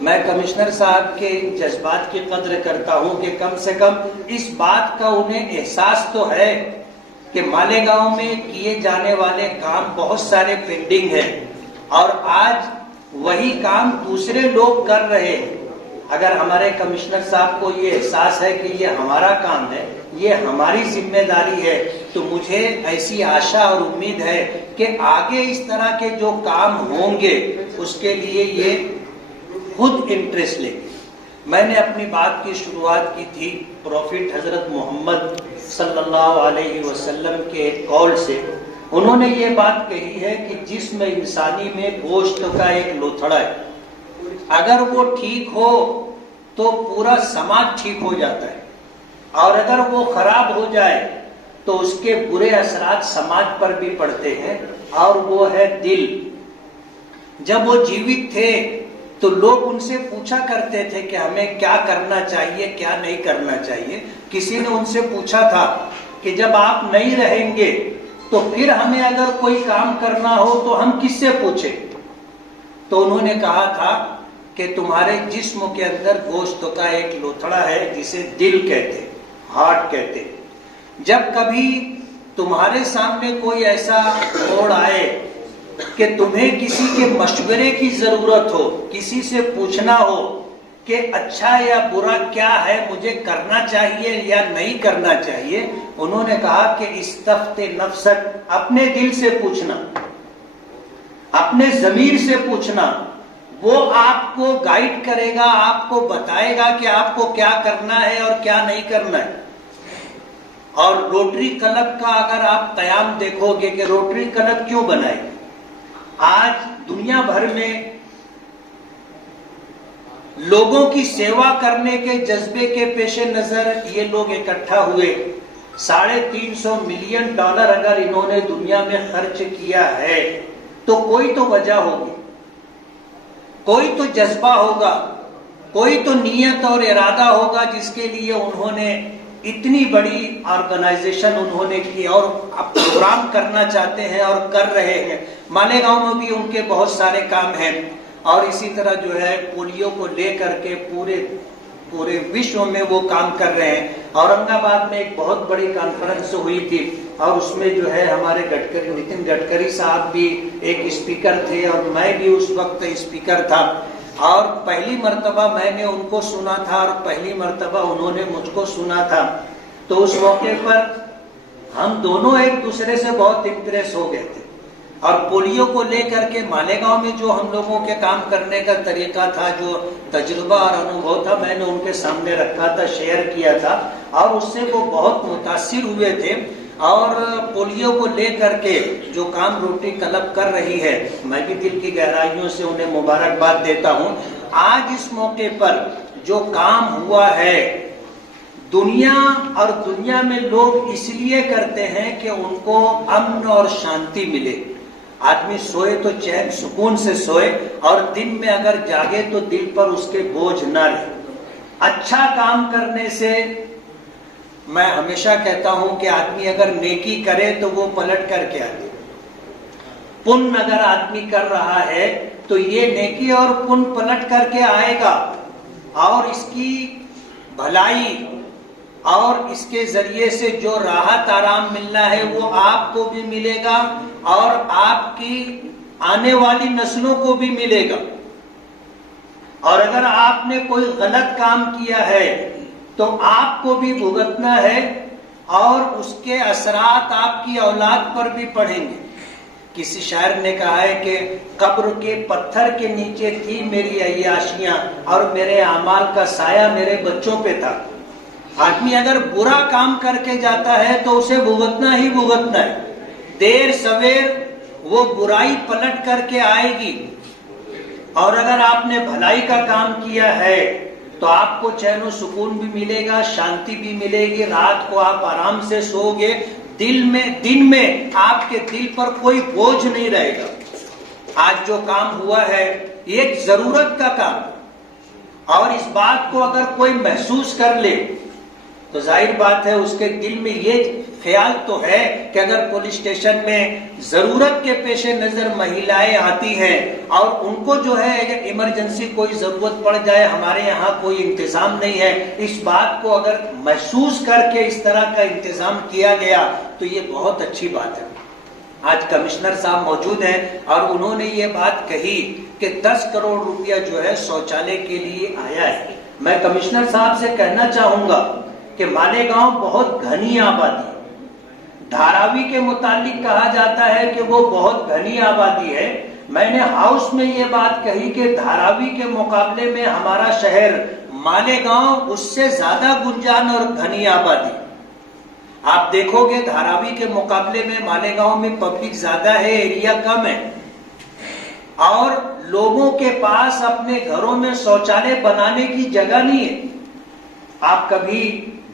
میں کمشنر صاحب کے جذبات کی قدر کرتا ہوں کہ کم سے کم اس بات کا انہیں احساس تو ہے کہ مالیگاؤں میں کیے جانے والے کام بہت سارے پینڈنگ ہیں اور آج وہی کام دوسرے لوگ کر رہے ہیں. اگر ہمارے کمشنر صاحب کو یہ احساس ہے کہ یہ ہمارا کام ہے, یہ ہماری ذمہ داری ہے, تو مجھے ایسی آشا اور امید ہے کہ آگے اس طرح کے جو کام ہوں گے اس کے لیے یہ خود انٹرسٹ لیں گے. میں نے اپنی بات کی شروعات کی تھی پروفٹ حضرت محمد صلی اللہ علیہ وسلم کے ایک قول سے. انہوں نے یہ بات کہی ہے کہ جسم انسانی میں گوشت کا ایک لوتھڑا ہے, اگر وہ ٹھیک ہو تو پورا سماج ٹھیک ہو جاتا ہے, اور اگر وہ خراب ہو جائے تو اس کے برے اثرات سماج پر بھی پڑتے ہیں, اور وہ ہے دل. جب وہ جیوت تھے تو لوگ ان سے پوچھا کرتے تھے کہ ہمیں کیا کرنا چاہیے, کیا نہیں کرنا چاہیے. کسی نے ان سے پوچھا تھا کہ جب آپ نہیں رہیں گے تو پھر ہمیں اگر کوئی کام کرنا ہو تو ہم کس سے پوچھیں؟ تو انہوں نے کہا تھا کہ تمہارے جسم کے اندر گوشت کا ایک لوتھڑا ہے جسے دل کہتے, ہارٹ کہتے. جب کبھی تمہارے سامنے کوئی ایسا موڑ آئے کہ تمہیں کسی کے مشورے کی ضرورت ہو, کسی سے پوچھنا ہو کہ اچھا یا برا کیا ہے, مجھے کرنا چاہیے یا نہیں کرنا چاہیے, انہوں نے کہا کہ استفت نفسک, اپنے دل سے پوچھنا, اپنے ضمیر سے پوچھنا. وہ آپ کو گائیڈ کرے گا, آپ کو بتائے گا کہ آپ کو کیا کرنا ہے اور کیا نہیں کرنا ہے. اور روٹری کلب کا اگر آپ قیام دیکھو گے کہ روٹری کلب کیوں بنائے, آج دنیا بھر میں لوگوں کی سیوا کرنے کے جذبے کے پیش نظر یہ لوگ اکٹھا ہوئے. $350 ملین اگر انہوں نے دنیا میں خرچ کیا ہے تو کوئی تو وجہ ہوگی, کوئی تو جذبہ ہوگا, کوئی تو نیت اور ارادہ ہوگا جس کے لیے انہوں نے اتنی بڑی آرگنائزیشن انہوں نے کی اور اب پروگرام کرنا چاہتے ہیں اور کر رہے ہیں. مالیگاؤں میں بھی ان کے بہت سارے کام ہیں, اور اسی طرح جو ہے پولیو کو لے کر کے پورے وشو میں وہ کام کر رہے ہیں. اورنگ آباد میں ایک بہت بڑی کانفرنس ہوئی تھی اور اس میں جو ہے ہمارے نتن گڈکری صاحب بھی ایک اسپیکر تھے اور میں بھی اس وقت اسپیکر تھا, اور پہلی مرتبہ میں نے ان کو سنا تھا اور پہلی مرتبہ انہوں نے مجھ کو سنا تھا. تو اس موقع پر ہم دونوں ایک دوسرے سے بہت امپریس ہو گئے تھے, اور پولیو کو لے کر کے مالیگاؤں میں جو ہم لوگوں کے کام کرنے کا طریقہ تھا, جو تجربہ اور انوبھو تھا, میں نے ان کے سامنے رکھا تھا, شیئر کیا تھا, اور اس سے وہ بہت متاثر ہوئے تھے. اور پولیو کو لے کر کے جو کام روٹری کلب کر رہی ہے, میں بھی دل کی گہرائیوں سے انہیں مبارکباد دیتا ہوں. آج اس موقع پر جو کام ہوا ہے, دنیا میں لوگ اس لیے کرتے ہیں کہ ان کو امن اور شانتی ملے. آدمی سوئے تو چین سکون سے سوئے, اور دن میں اگر جاگے تو دل پر اس کے بوجھ نہ رہے. اچھا کام کرنے سے میں ہمیشہ کہتا ہوں کہ آدمی اگر نیکی کرے تو وہ پلٹ کر کے آتے. پن اگر آدمی کر رہا ہے تو یہ نیکی اور پن پلٹ کر کے آئے گا, اور اس کی بھلائی اور اس کے ذریعے سے جو راحت آرام ملنا ہے وہ آپ کو بھی ملے گا اور آپ کی آنے والی نسلوں کو بھی ملے گا. اور اگر آپ نے کوئی غلط کام کیا ہے تو آپ کو بھی بھگتنا ہے, اور اس کے اثرات آپ کی اولاد پر بھی پڑیں گے. کسی شاعر نے کہا ہے کہ قبر کے پتھر کے نیچے تھی میری عیاشیاں, اور میرے اعمال کا سایہ میرے بچوں پہ تھا. آدمی اگر برا کام کر کے جاتا ہے تو اسے بھگتنا ہی بھگتنا ہے. دیر سویر وہ برائی پلٹ کر کے آئے گی, اور اگر آپ نے بھلائی کا کام کیا ہے تو آپ کو چین و سکون بھی ملے گا, شانتی بھی ملے گی, رات کو آپ آرام سے سو گے, دن میں آپ کے دل پر کوئی بوجھ نہیں رہے گا. آج جو کام ہوا ہے یہ ایک ضرورت کا کام, اور اس بات کو اگر کوئی محسوس کر لے تو ظاہر بات ہے اس کے دل میں یہ خیال تو ہے کہ اگر پولیس اسٹیشن میں ضرورت کے پیش نظر مہیلائیں آتی ہیں اور ان کو جو ہے ایمرجنسی کوئی ضرورت پڑ جائے، ہمارے یہاں کوئی انتظام نہیں ہے، اس بات کو اگر محسوس کر کے اس طرح کا انتظام کیا گیا تو یہ بہت اچھی بات ہے۔ آج کمشنر صاحب موجود ہیں اور انہوں نے یہ بات کہی کہ 10 کروڑ روپیہ جو ہے شوچالے کے لیے آیا ہے۔ میں کمشنر صاحب سے کہنا چاہوں گا کہ مالیگاؤں بہت گھنی آبادی ہے۔ دھاراوی کے متعلق کہا جاتا ہے کہ وہ بہت گھنی آبادی ہے۔ میں نے ہاؤس میں یہ بات کہی کہ دھاراوی کے مقابلے میں ہمارا شہر مالیگاؤں اس سے زیادہ گنجان اور گھنی آبادی۔ آپ دیکھو گے دھاراوی کے مقابلے میں مالیگاؤں میں پبلک زیادہ ہے، ایریا کم ہے، اور لوگوں کے پاس اپنے گھروں میں شوچالے بنانے کی جگہ نہیں ہے۔ آپ کبھی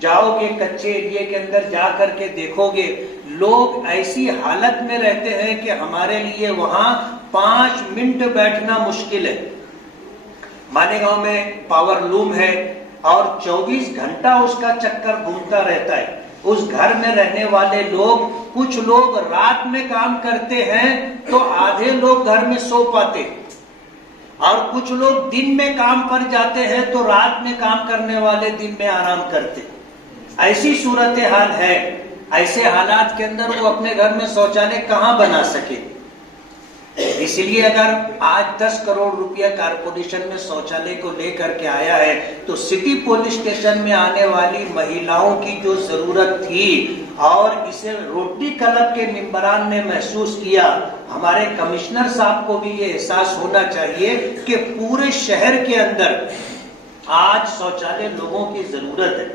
جاؤ گے کچے ایریا کے اندر، جا کر کے دیکھو گے لوگ ایسی حالت میں رہتے ہیں کہ ہمارے لیے وہاں 5 منٹ بیٹھنا مشکل ہے۔ مالیگاؤں میں پاور لوم ہے اور 24 گھنٹہ اس کا چکر گھومتا رہتا ہے۔ اس گھر میں رہنے والے لوگ، کچھ لوگ رات میں کام کرتے ہیں تو آدھے لوگ گھر میں سو پاتے ہیں، اور کچھ لوگ دن میں کام پر جاتے ہیں تو رات میں کام کرنے والے دن میں آرام کرتے ہیں۔ ایسی صورتحال ہے، ایسے حالات کے اندر وہ اپنے گھر میں شوچالے کہاں بنا سکے؟ اس لیے اگر آج 10 کروڑ روپیہ کارپوریشن میں شوچالے کو لے کر کے آیا ہے تو سٹی پولیس اسٹیشن میں آنے والی مہیلاؤں کی جو ضرورت تھی اور اسے روٹری کلب کے ممبران نے محسوس کیا، ہمارے کمشنر صاحب کو بھی یہ احساس ہونا چاہیے کہ پورے شہر کے اندر آج شوچالے لوگوں کی ضرورت ہے۔